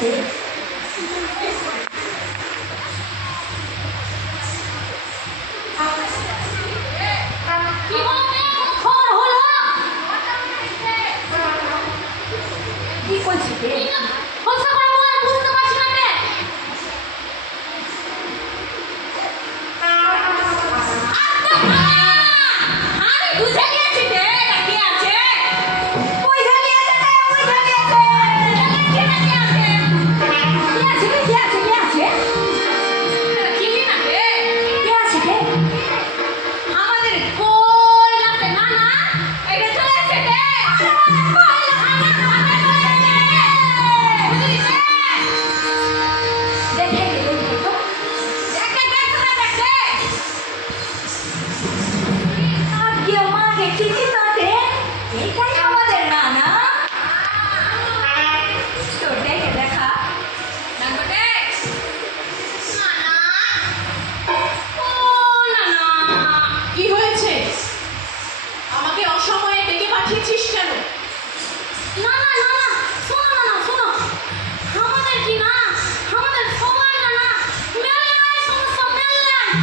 பார்த்து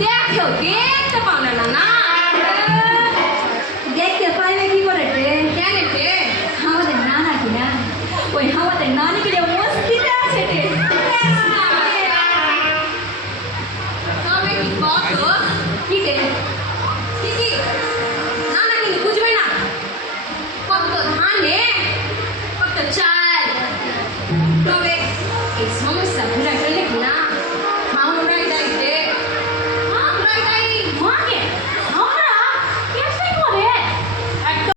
দেখো, দেখতে পাও না না দেখতে পাই না কি করে ট্রেন কেন ট্রেন আমাদের নানা কি না? ওই আমাদের নানিকে মস্তিতে আছে ট্রেন তবে কি কত কি ট্রেন Don't